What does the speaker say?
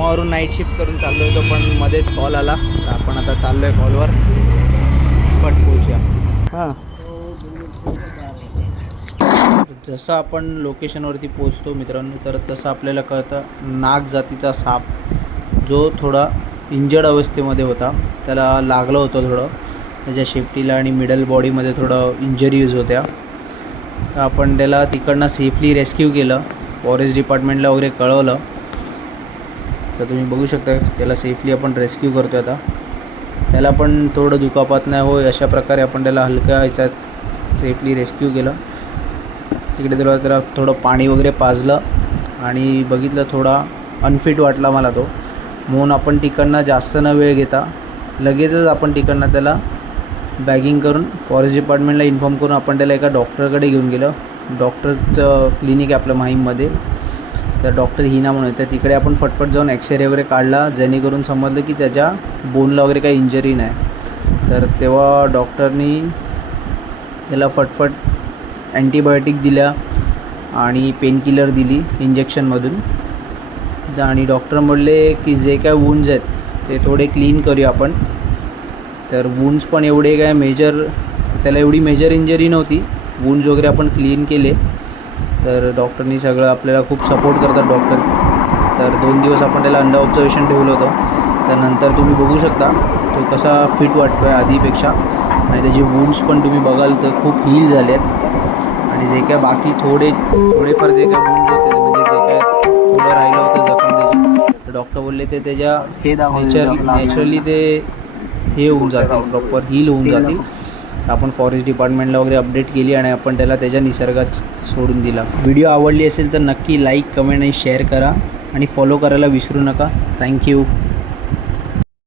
कामावरून night shift करून चाललो होतो, पण मध्येच कॉल आला तर आपण आता चाललो आहे कॉलवर. पट पोहोचूया. हां, जसं आपण लोकेशनवरती पोचतो मित्रांनो, तर तसं आपल्याला कळतं नाग जातीचा साप जो थोडा इंजर्ड अवस्थेमध्ये होता, त्याला लागलं होतं थोडं, त्याच्या शेपटीला आणि मिडल बॉडीमध्ये थोडं इंजरीज होत्या. तर आपण त्याला तिकडनं सेफली रेस्क्यू केलं, फॉरेस्ट डिपार्टमेंटला वगैरे कळवलं. तर तुम्ही बघू शकता त्याला सेफली आपण रेस्क्यू करतो आहे. आता त्याला पण थोडं दुखापत नाही होय अशा प्रकारे आपण त्याला हलक्या ह्याच्यात सेफली रेस्क्यू केलं. तिकडे त्याला थोडं पाणी वगैरे पाजलं आणि बघितलं थोडा अनफिट वाटला मला तो, म्हणून आपण तिकडनं जास्त न वेळ घेता लगेचच आपण तिकडनं त्याला बॅगिंग करून फॉरेस्ट डिपार्टमेंटला इन्फॉर्म करून आपण त्याला एका डॉक्टरकडे घेऊन गेलो. डॉक्टरचं क्लिनिक आहे आपल्या माहीममध्ये, तर डॉक्टर हिना म्हणून, तर तिकडे आपण फटफट जाऊन एक्सरे वगैरे काढला, जेणेकरून समजलं की त्याच्या बोनला वगैरे काही इंजरी नाही. तर तेव्हा डॉक्टरनी त्याला फटफट अँटीबायोटिक दिल्या आणि पेनकिलर दिली इंजेक्शनमधून. आणि डॉक्टर म्हणले की जे काय वूंड्स आहेत ते थोडे क्लीन करूया आपण. तर वूंड्स पण एवढे काय मेजर, त्याला एवढी मेजर इंजरी नव्हती, वूंड्स वगैरे आपण क्लीन केले. तर डॉक्टरनी सगळं आपल्याला खूप सपोर्ट करतात डॉक्टर. तर 2 दिवस आपण त्याला अंडर ऑब्झर्वेशन ठेवलं होतं. त्यानंतर तुम्ही बघू शकता तो कसा फिट वाटतो आहे आधीपेक्षा, आणि त्याचे वूंड्स पण तुम्ही बघाल तर खूप हील झाले आहेत. आणि जे काय बाकी थोडेफार जे काय वूंड्स होते, म्हणजे जे काय थोडं राहिलं होतं जखम त्याची, तर डॉक्टर बोलले ते त्याच्या नॅचरली ते हे होऊन जातील, प्रॉपर हील होऊन जातील. आपण फॉरेस्ट डिपार्टमेंटला वगैरे अपडेट केली आणि आपण त्याला त्याच्या निसर्गात सोडून दिला. व्हिडिओ आवडली असेल तर नक्की लाईक, कमेंट आणि शेअर करा आणि फॉलो करायला विसरू नका. थँक्यू.